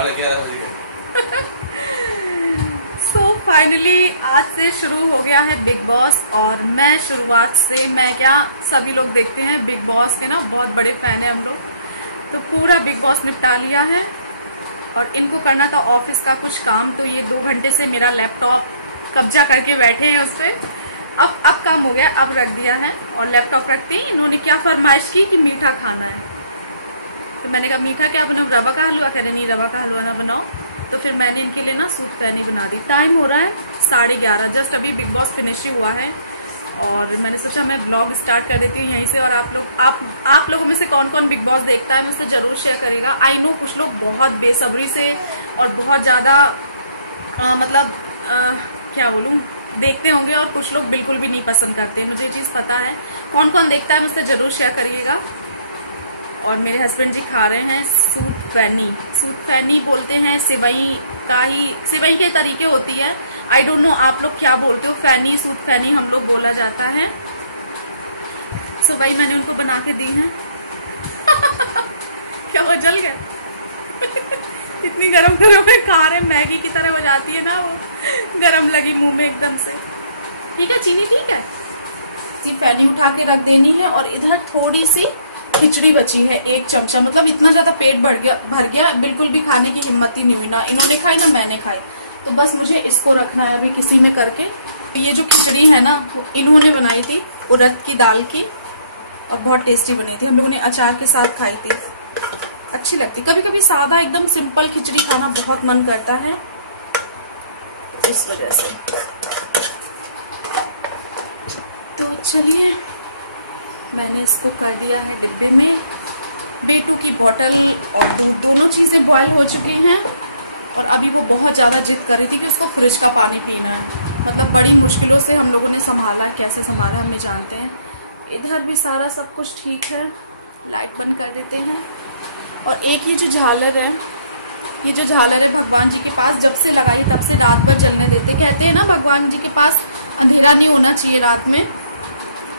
11:30 बजे। So finally आज से शुरू हो गया है बिग बॉस, और मैं शुरुआत से मैं क्या सभी लोग देखते हैं बिग बॉस के ना, बहुत बड़े फैन है हम लोग। तो पूरा बिग बॉस निपटा लिया है और इनको करना था ऑफिस का कुछ काम, तो ये 2 घंटे से मेरा लैपटॉप कब्जा करके बैठे हैं उस पर। अब काम हो गया, अब रख दिया है। और लैपटॉप रखते ही इन्होंने क्या फरमाइश की कि मीठा खाना है। तो मैंने कहा मीठा क्या बनाओ, रवा का हलवा? कह रहे नहीं रवा का हलवा ना बनाओ। तो फिर मैंने इनके लिए ना सूप फैनी बना दी। टाइम हो रहा है 11:30, जस्ट अभी बिग बॉस फिनिश ही हुआ है और मैंने सोचा मैं ब्लॉग स्टार्ट कर देती हूँ यहीं से। और आप लोगों में से कौन कौन बिग बॉस देखता है मुझसे जरूर शेयर करेगा। आई नो कुछ लोग बहुत बेसब्री से और बहुत ज्यादा मतलब क्या बोलूं देखते होंगे, और कुछ लोग बिल्कुल भी नहीं पसंद करते। मुझे ये चीज पता है। कौन कौन देखता है मुझसे जरूर शेयर करिएगा। और मेरे हस्बैंड जी खा रहे हैं सूप फैनी। सूप फैनी बोलते हैं सिवई के तरीके होती है। आई डोंट नो आप लोग क्या बोलते हो, फैनी सूप फैनी हम लोग बोला जाता है। सो वही मैंने उनको बना के दी है। क्या वो जल गया? इतनी गरम गरम में खा रहे, मैगी की तरह हो जाती है ना वो, गरम लगी मुंह में एकदम से। ठीक है चीनी, ठीक है। फैनी उठा के रख देनी है। और इधर थोड़ी सी खिचड़ी बची है, 1 चमचा। मतलब इतना ज्यादा पेट भर गया, बिल्कुल भी खाने की हिम्मत ही नहीं हुई। ना इन्होंने खाई ना मैंने खाई, तो बस मुझे इसको रखना है अभी किसी में करके। ये जो खिचड़ी है ना वो इन्होंने बनाई थी उड़द की दाल की, और बहुत टेस्टी बनी थी। हम लोगों ने अचार के साथ खाई थी, अच्छी लगती। कभी कभी सादा एकदम सिंपल खिचड़ी खाना बहुत मन करता है, इस वजह से। तो चलिए मैंने इसको कर दिया है डिब्बे में। बेटू की बोतल और दूध दोनों चीजें बॉयल हो चुकी हैं। और अभी वो बहुत ज्यादा जिद कर रही थी कि उसको फ्रिज का पानी पीना है। मतलब बड़ी मुश्किलों से हम लोगों ने संभाला, कैसे संभाला हम नहीं जानते हैं। इधर भी सारा सब कुछ ठीक है। लाइट बंद कर देते हैं। और एक ये जो झालर है, ये जो झालर है भगवान जी के पास जब से लगाई तब से रात भर चलने देते। कहते हैं ना भगवान जी के पास अंधेरा नहीं होना चाहिए रात में,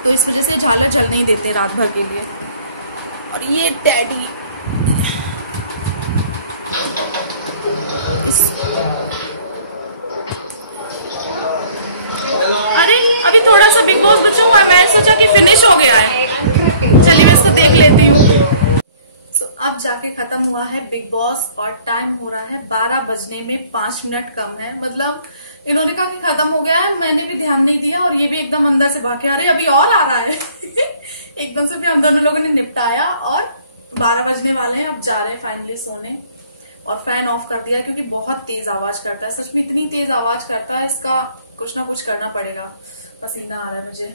तो इस वजह से झालर चल नहीं देते रात भर के लिए। और ये डैडी अरे अभी थोड़ा सा बिग बॉस बचा हुआ है, मैं सोचा कि फिनिश हो गया है। चलिए मैं इसको देख लेती हूँ। अब जाके खत्म हुआ है बिग बॉस और टाइम हो रहा है 12 बजने में 5 मिनट कम है। मतलब इन्होंने कहा कि खत्म हो गया है, मैंने भी ध्यान नहीं दिया और ये भी एकदम अंदर से भागे, अरे अभी और आ रहा है। एकदम से फिर हम दोनों लोगों ने निपटाया और 12 बजने वाले हैं। अब जा रहे हैं फाइनली सोने। और फैन ऑफ कर दिया क्योंकि बहुत तेज आवाज करता है, सच में इतनी तेज आवाज करता है, इसका कुछ ना कुछ करना पड़ेगा। पसीना आ रहा है मुझे।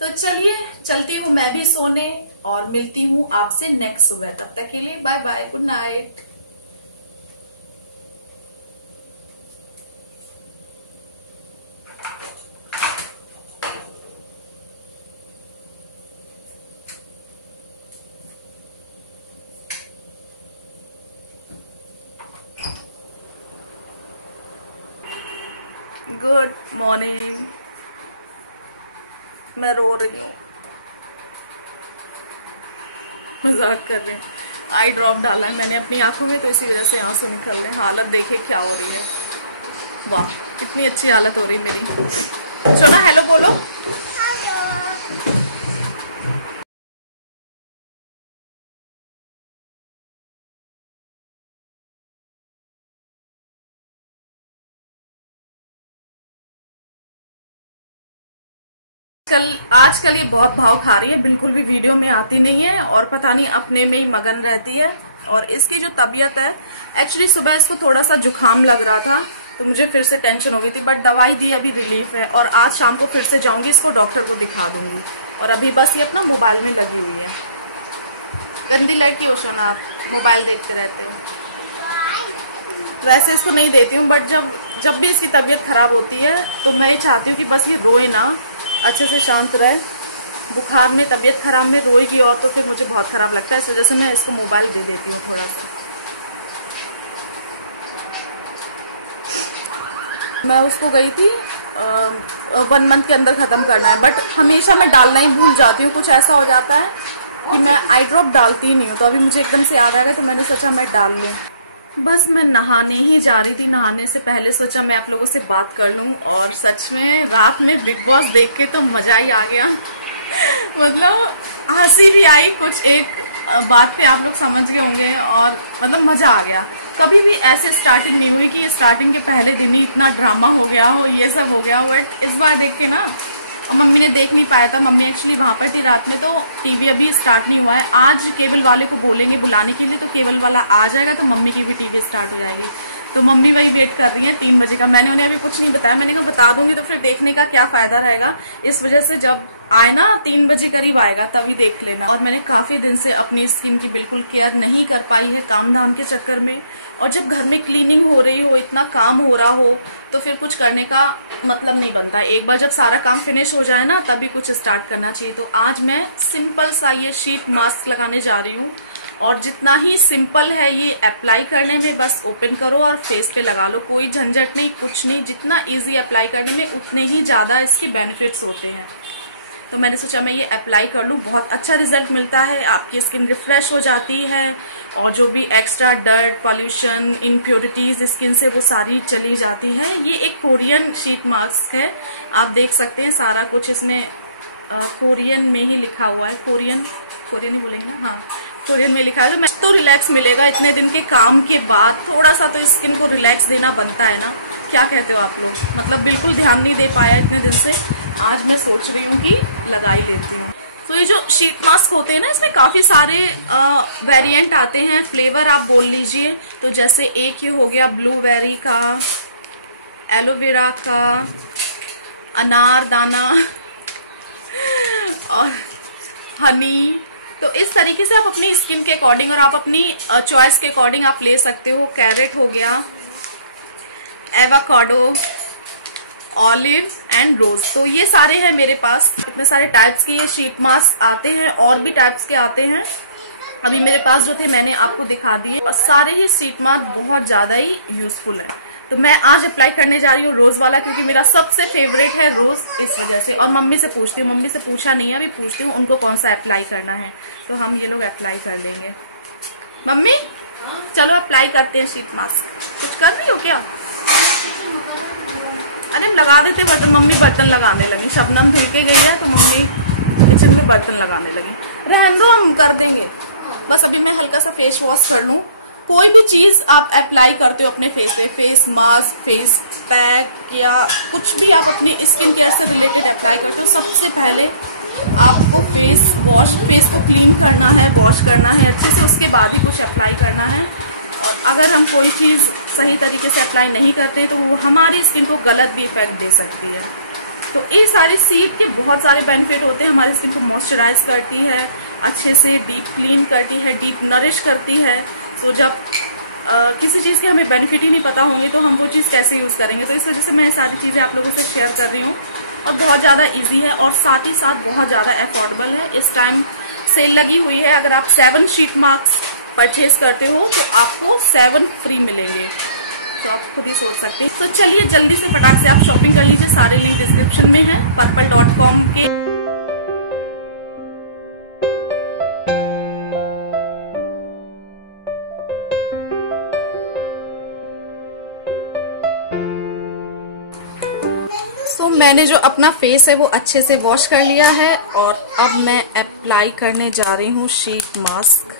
तो चलिए चलती हूँ मैं भी सोने और मिलती हूँ आपसे नेक्स्ट सुबह। तब तक के लिए bye bye, good night. Good morning. मैं रो रही हूँ, मजाक कर रहे हैं। आई ड्रॉप डाला है मैंने अपनी आंखों में, तो इसी वजह से आंसू निकल रहे हैं। हालत देखिए क्या हो रही है, वाह कितनी अच्छी हालत हो रही है मेरी। सोना हेलो बोलो। आजकल ये बहुत भाव खा रही है, बिल्कुल भी वीडियो में आती नहीं है और पता नहीं अपने में ही मगन रहती है। और इसकी जो तबीयत है, एक्चुअली सुबह इसको थोड़ा सा जुकाम लग रहा था तो मुझे फिर से टेंशन हो गई थी, बट दवाई दी अभी रिलीफ है। और आज शाम को फिर से जाऊंगी, इसको डॉक्टर को दिखा दूंगी। और अभी बस ये अपना मोबाइल में लगी हुई है। गंदी लड़की हो सोना, आप मोबाइल देखते रहते हैं। वैसे इसको नहीं देती हूँ, बट जब भी इसकी तबीयत खराब होती है तो मैं चाहती हूँ कि बस ये रोए ना, अच्छे से शांत रहे। बुखार में, तबीयत खराब में रोएगी और तो फिर मुझे बहुत खराब लगता है, इस वजह से मैं इसको मोबाइल दे देती हूँ थोड़ा सा। मैं उसको गई थी 1 मंथ के अंदर खत्म करना है, बट हमेशा मैं डालना ही भूल जाती हूँ। कुछ ऐसा हो जाता है कि मैं आई ड्रॉप डालती ही नहीं हूँ, तो अभी मुझे एकदम से याद आएगा तो मैंने सोचा मैं डाल लूँ। बस मैं नहाने ही जा रही थी। नहाने से पहले सोचा मैं आप लोगों से बात कर लूं, और सच में रात में बिग बॉस देख के तो मजा ही आ गया। मतलब हंसी भी आई, कुछ एक बात पे आप लोग समझ गए होंगे, और मतलब मजा आ गया। कभी भी ऐसे स्टार्टिंग नहीं हुई कि स्टार्टिंग के पहले दिन ही इतना ड्रामा हो गया हो, ये सब हो गया हो। बट इस बार देख के ना, मम्मी ने देख नहीं पाया था, मम्मी एक्चुअली वहां पर थी रात में, तो टीवी अभी स्टार्ट नहीं हुआ है। आज केबल वाले को बोलेंगे बुलाने के लिए, तो केबल वाला आ जाएगा तो मम्मी की भी टीवी स्टार्ट हो जाएगी। तो मम्मी वही वेट कर रही है 3 बजे का। मैंने उन्हें अभी कुछ नहीं बताया, मैंने कहा बता दूंगी तो फिर देखने का क्या फायदा रहेगा। इस वजह से जब आए ना 3 बजे करीब आएगा तभी देख लेना। और मैंने काफी दिन से अपनी स्किन की बिल्कुल केयर नहीं कर पाई है काम धाम के चक्कर में, और जब घर में क्लीनिंग हो रही हो, इतना काम हो रहा हो, तो फिर कुछ करने का मतलब नहीं बनता। एक बार जब सारा काम फिनिश हो जाए ना, तभी कुछ स्टार्ट करना चाहिए। तो आज मैं सिंपल सा ये शीट मास्क लगाने जा रही हूँ, और जितना ही सिंपल है ये अप्लाई करने में, बस ओपन करो और फेस पे लगा लो, कोई झंझट नहीं, कुछ नहीं। जितना इजी अप्लाई करने में, उतने ही ज्यादा इसके बेनिफिट्स होते हैं। तो मैंने सोचा मैं ये अप्लाई कर लूँ, बहुत अच्छा रिजल्ट मिलता है, आपकी स्किन रिफ्रेश हो जाती है, और जो भी extra dirt, pollution, impurities skin से, वो सारी चली जाती है। ये एक कोरियन शीट मास्क है, आप देख सकते हैं सारा कुछ इसमें कोरियन में ही लिखा हुआ है। कोरियन ही बोलेंगे, हाँ कोरियन में लिखा है। तो रिलैक्स मिलेगा इतने दिन के काम के बाद, थोड़ा सा तो स्किन को रिलैक्स देना बनता है ना, क्या कहते हो आप लोग? मतलब बिल्कुल ध्यान नहीं दे पाया इतने दिन से, आज मैं सोच रही हूँ कि लगा ही लेती हूँ। तो ये जो शीट मास्क होते हैं ना, इसमें काफी सारे वेरिएंट आते हैं, फ्लेवर आप बोल लीजिए। तो जैसे एक ये हो गया ब्लूबेरी का, एलोवेरा का, अनार दाना और हनी। तो इस तरीके से आप अपनी स्किन के अकॉर्डिंग और आप अपनी चॉइस के अकॉर्डिंग आप ले सकते हो। कैरेट हो गया, एवोकाडो, ऑलिव एंड रोज। तो ये सारे हैं मेरे पास। इतने सारे टाइप्स के ये शीट मास्क आते हैं, और भी टाइप्स के आते हैं। अभी मेरे पास जो थे मैंने आपको दिखा दिए, और सारे ही शीट मास्क बहुत ज्यादा ही यूजफुल है। तो मैं आज अप्लाई करने जा रही हूँ रोज वाला, क्योंकि मेरा सबसे फेवरेट है रोज, इस वजह से। और मम्मी से पूछती हूँ, मम्मी से पूछा नहीं है, अभी पूछती हूँ उनको कौन सा अप्लाई करना है, तो हम ये लोग अप्लाई कर लेंगे। मम्मी चलो अप्लाई करते हैं शीट मास्क। कुछ कर रही हो क्या? अरे लगा देते बर्तन। मम्मी बर्तन लगाने लगी, शबनम धुल के गई है तो मम्मी किचन में बर्तन लगाने लगी। रहने दो, हम कर देंगे। बस अभी मैं हल्का सा फेस वॉश कर लूं। कोई भी चीज आप अप्लाई करते हो अपने फेस पे, फेस मास्क, फेस पैक, या कुछ भी आप अपनी स्किन केयर से रिलेटेड अप्लाई करते हो, सबसे पहले आपको फेस को क्लीन करना है, वॉश करना है अच्छे से, उसके बाद ही कुछ अप्लाई करना है। और अगर हम कोई चीज सही तरीके से अप्लाई नहीं करते तो वो हमारी स्किन को गलत भी इफेक्ट दे सकती है। तो ये सारी सीड के बहुत सारे बेनिफिट होते हैं। हमारी स्किन को मॉइस्चराइज करती है, अच्छे से डीप क्लीन करती है, डीप नरिश करती है। तो जब किसी चीज के हमें बेनिफिट ही नहीं पता होंगे तो हम वो चीज कैसे यूज करेंगे। तो इस वजह से मैं सारी चीजें आप लोगों से शेयर कर रही हूँ, और बहुत ज्यादा इजी है, और साथ ही साथ बहुत ज्यादा अफोर्डेबल है। इस टाइम सेल लगी हुई है, अगर आप 7 शीट मास्क परचेज करते हो तो आपको 7 फ्री मिलेंगे। तो आप खुद ही सोच सकते हैं। तो चलिए जल्दी से फटाक से आप शॉपिंग कर लीजिए, सारे लिंक डिस्क्रिप्शन में है purple.com के। तो मैंने जो अपना फेस है वो अच्छे से वॉश कर लिया है, और अब मैं अप्लाई करने जा रही हूँ शीट मास्क।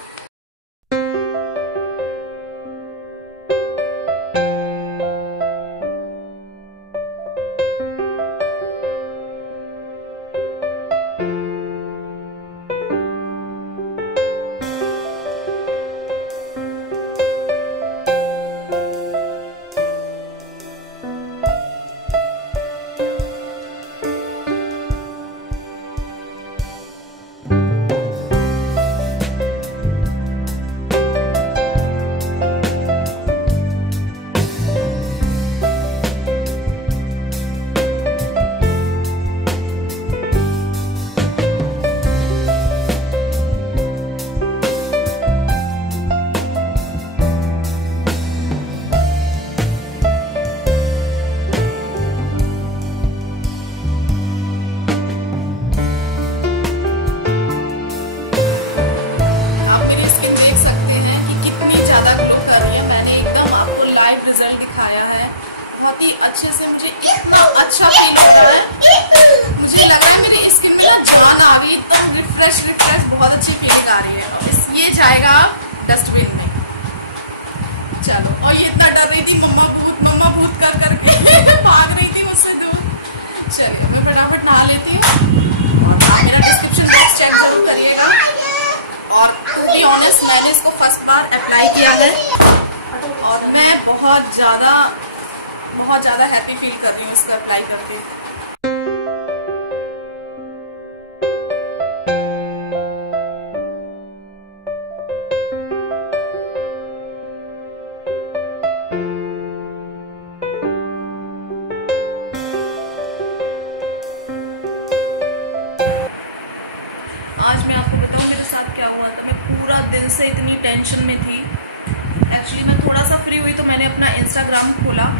बहुत ही अच्छे से, मुझे इतना अच्छा फील हो रहा है, मुझे लग रहा है मेरी स्किन में ना जान आ गई, एकदम रिफ्रेश बहुत अच्छी फीलिंग आ रही है। ये जाएगा डस्टबिन में। चलो, और ये इतना डर रही थी मम्मा भूत कर करके भाग रही थी मुझसे दूर। चलिए मैं फटाफट नहा लेती हूँ और मेरा डिस्क्रिप्शन बॉक्स चेक जरूर करिएगा। और टू बी ऑनेस्ट, मैंने इसको फर्स्ट बार अप्लाई किया है और मैं बहुत ज़्यादा हैप्पी फील कर रही हूँ इसको अप्लाई करके। आज मैं आपको बताऊं मेरे साथ क्या हुआ था। मैं पूरा दिन से इतनी टेंशन में थी। एक्चुअली मैं थोड़ा सा फ्री हुई तो मैंने अपना इंस्टाग्राम खोला,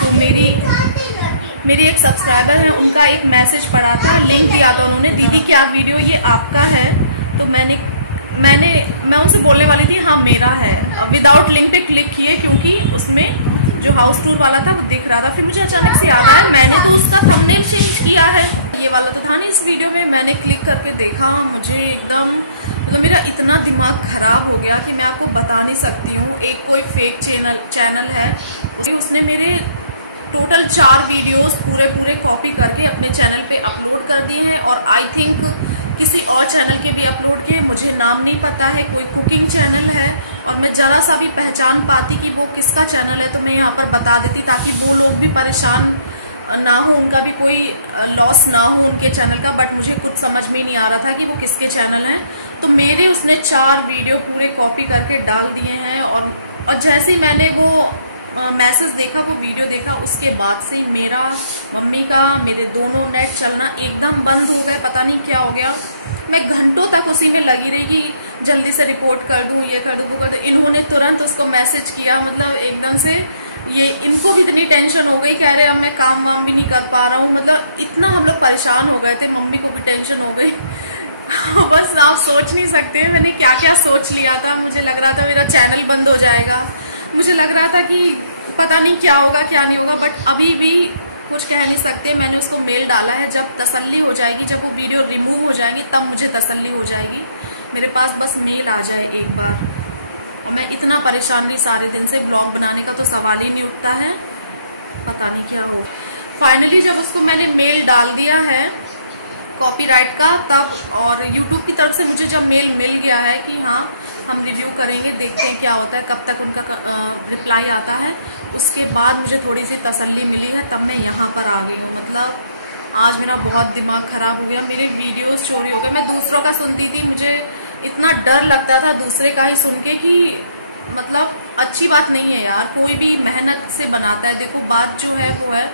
तो मेरी एक सब्सक्राइबर है, उनका एक मैसेज पड़ा था, लिंक दिया था उन्होंने, दीदी क्या वीडियो ये आपका है? तो मैं उनसे बोलने वाली थी हाँ मेरा है, विदाउट लिंक पे क्लिक किए क्योंकि उसमें जो हाउस टूर वाला था वो दिख रहा था। फिर मुझे अचानक से याद आया मैंने तो उसका थंबनेल चेंज किया है, ये वाला तो था नहीं इस वीडियो में। मैंने क्लिक करके देखा, मुझे एकदम मतलब मेरा इतना दिमाग खराब हो गया कि मैं आपको बता नहीं सकती हूँ। एक कोई फेक चैनल है, उसने मेरे टोटल 4 वीडियोस पूरे कॉपी करके अपने चैनल पे अपलोड कर दिए हैं और आई थिंक किसी और चैनल के भी अपलोड किए, मुझे नाम नहीं पता है। कोई कुकिंग चैनल है और मैं जरा सा भी पहचान पाती कि वो किसका चैनल है तो मैं यहाँ पर बता देती ताकि वो लोग भी परेशान ना हो, उनका भी कोई लॉस ना हो उनके चैनल का। बट मुझे कुछ समझ में नहीं आ रहा था कि वो किसके चैनल हैं। तो मेरे उसने 4 वीडियो पूरे कॉपी करके डाल दिए हैं और जैसे ही मैंने वो मैसेज देखा, वो वीडियो देखा, उसके बाद से मेरा मम्मी का मेरे दोनों नेट चलना एकदम बंद हो गए। पता नहीं क्या हो गया, मैं घंटों तक उसी में लगी रही कि जल्दी से रिपोर्ट कर दूं, ये कर दूं, वो कर दूं। इन्होंने तुरंत उसको मैसेज किया, मतलब एकदम से ये इनको भी इतनी टेंशन हो गई, कह रहे अब मैं काम वाम भी नहीं कर पा रहा हूँ। मतलब इतना हम लोग परेशान हो गए थे, मम्मी को भी टेंशन हो गई। बस आप सोच नहीं सकते मैंने क्या क्या सोच लिया था। मुझे लग रहा था मेरा चैनल बंद हो जाएगा, मुझे लग रहा था कि पता नहीं क्या होगा क्या नहीं होगा। बट अभी भी कुछ कह नहीं सकते। मैंने उसको मेल डाला है, जब तसल्ली हो जाएगी, जब वो वीडियो रिमूव हो जाएगी तब मुझे तसल्ली हो जाएगी। मेरे पास बस मेल आ जाए एक बार। मैं इतना परेशान रही सारे दिन से, ब्लॉग बनाने का तो सवाल ही नहीं उठता है, पता नहीं क्या हो। फाइनली जब उसको मैंने मेल डाल दिया है कॉपीराइट का तब, और यूट्यूब की तरफ से मुझे जब मेल मिल गया है कि हाँ हम रिव्यू करेंगे, देखते हैं क्या होता है, कब तक उनका रिप्लाई आता है, उसके बाद मुझे थोड़ी सी तसल्ली मिली है, तब मैं यहाँ पर आ गई हूँ। मतलब आज मेरा बहुत दिमाग खराब हो गया, मेरे वीडियोस चोरी हो गए। मैं दूसरों का सुनती थी, मुझे इतना डर लगता था दूसरे का ही सुन के कि मतलब अच्छी बात नहीं है यार। कोई भी मेहनत से बनाता है, देखो बात जो है वो है,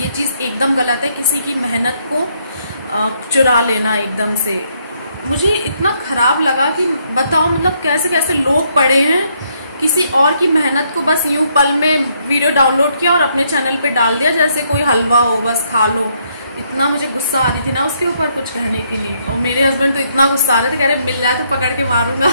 ये चीज़ एकदम गलत है किसी की मेहनत को चुरा लेना एकदम से। मुझे इतना खराब लगा कि बताओ मतलब कैसे कैसे लोग पड़े हैं, किसी और की मेहनत को बस यूं पल में वीडियो डाउनलोड किया और अपने चैनल पे डाल दिया जैसे कोई हलवा हो, बस खा लो। इतना मुझे गुस्सा आ रही थी ना उसके ऊपर, कुछ कहने के लिए। और मेरे हस्बैंड तो इतना गुस्सा आ रहे थे, कह रहे मिल जाए तो पकड़ के मारूंगा।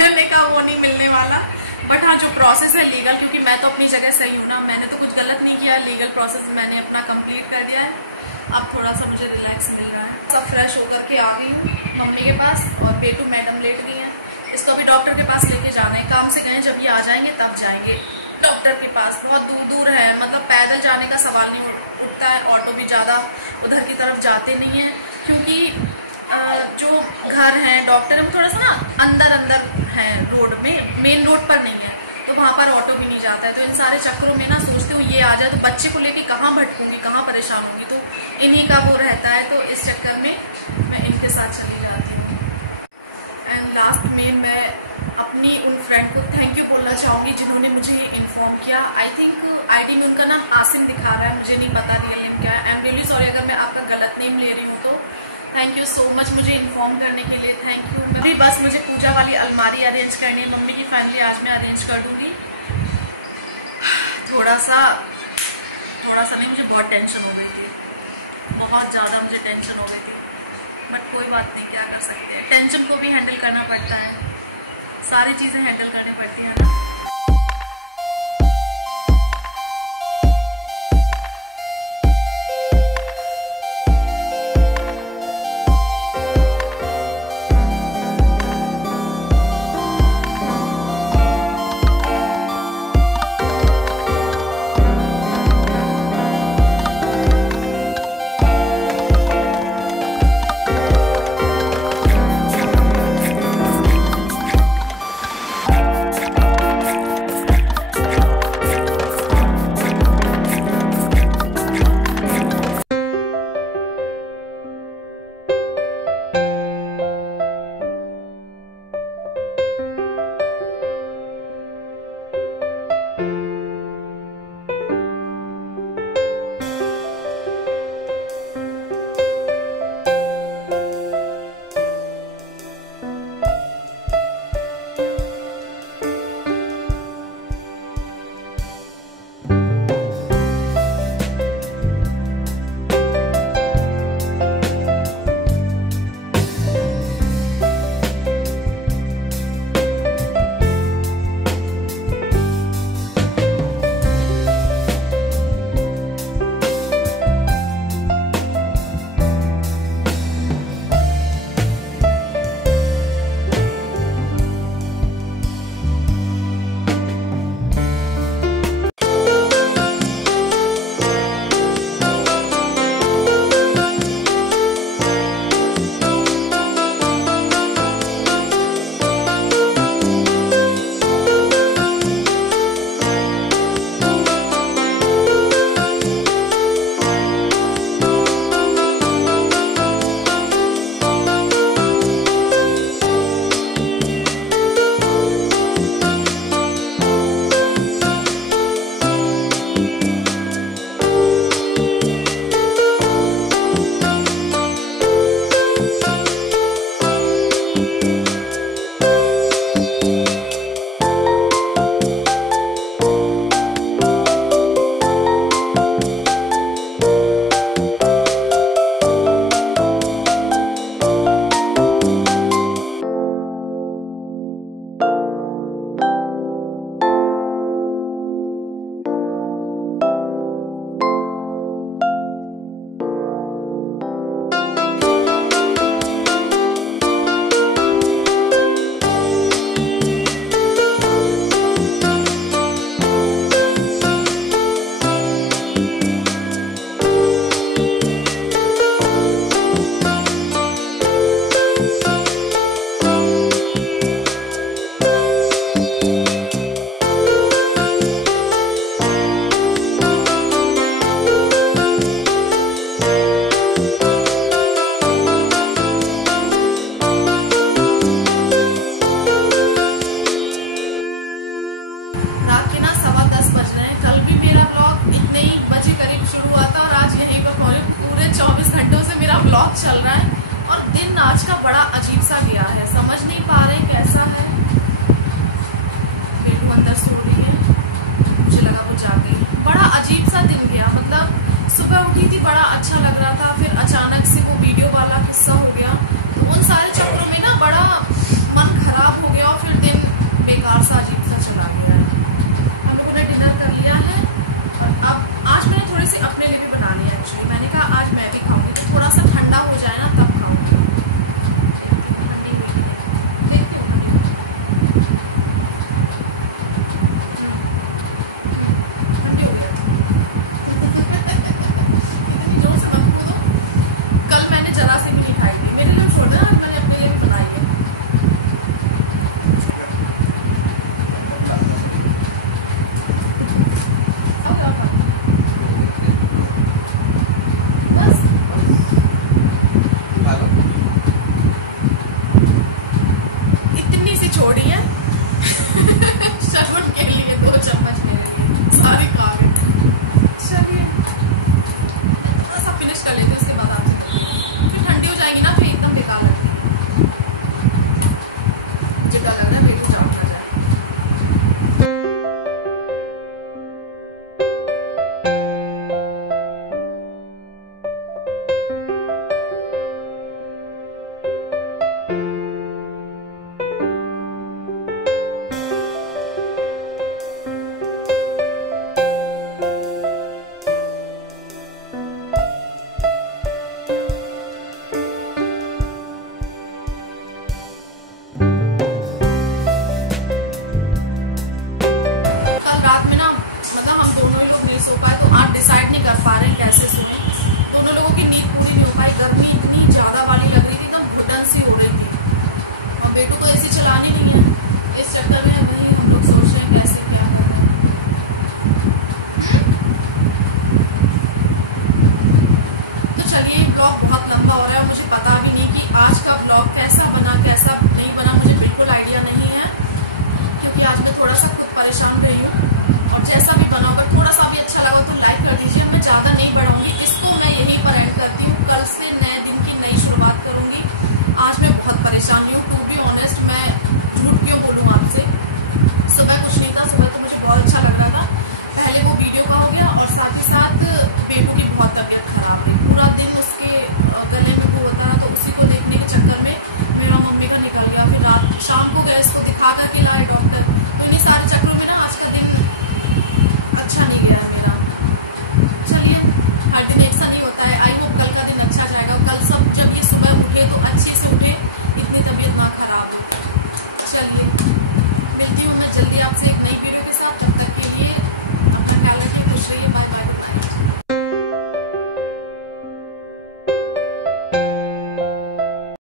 मैंने कहा वो नहीं मिलने वाला। बट हाँ, जो प्रोसेस है लीगल, क्योंकि मैं तो अपनी जगह सही हूँ ना, मैंने तो कुछ गलत नहीं किया, लीगल प्रोसेस मैंने अपना कंप्लीट कर दिया है। अब थोड़ा सा मुझे रिलैक्स मिल रहा है। सब फ्रेश होकर के आ गई हूँ मम्मी के पास और बेटू मैडम लेट गई हैं। इसको भी डॉक्टर के पास लेके जाना है, काम से गए, जब ये आ जाएंगे तब जाएंगे डॉक्टर के पास। बहुत दूर है, मतलब पैदल जाने का सवाल नहीं उठता है, ऑटो भी ज़्यादा उधर की तरफ जाते नहीं है क्योंकि जो घर है डॉक्टर है वो थोड़ा सा ना अंदर है, रोड में, मेन रोड पर नहीं है, तो वहाँ पर ऑटो भी नहीं जाता है। तो इन सारे चक्करों में ना सोचती हूँ ये आ जाए तो बच्चे को लेके कहाँ भटकूंगी, कहाँ परेशान होंगी, तो इन्हीं का वो रहता है। तो इस चक्कर में मैं इनके साथ चली जाती हूँ। एंड लास्ट में मैं अपनी उन फ्रेंड को थैंक यू बोलना चाहूँगी जिन्होंने मुझे इन्फॉर्म किया। आई थिंक आईडी में उनका नाम आसिम दिखा रहा है, मुझे नहीं पता रियल नेम क्या है। आई एम रियली सॉरी अगर मैं आपका गलत नेम ले रही हूँ तो। थैंक यू सो मच मुझे इन्फॉर्म करने के लिए, थैंक यू। अभी बस मुझे पूजा वाली अलमारी अरेंज करनी है, मम्मी की फाइनली आज मैं अरेंज कर दूँगी। थोड़ा सा नहीं, मुझे बहुत टेंशन हो गई थी, बहुत ज़्यादा मुझे टेंशन हो गई थी। बट कोई बात नहीं, क्या कर सकते हैं, टेंशन को भी हैंडल करना पड़ता है, सारी चीज़ें हैंडल करनी पड़ती है ना। लगा वो जाके। बड़ा अजीब सा दिन गया, मतलब सुबह उठी थी, बड़ा अच्छा लग रहा था, फिर अचानक से वो वीडियो वाला किस्सा हो गया। तो उन सारे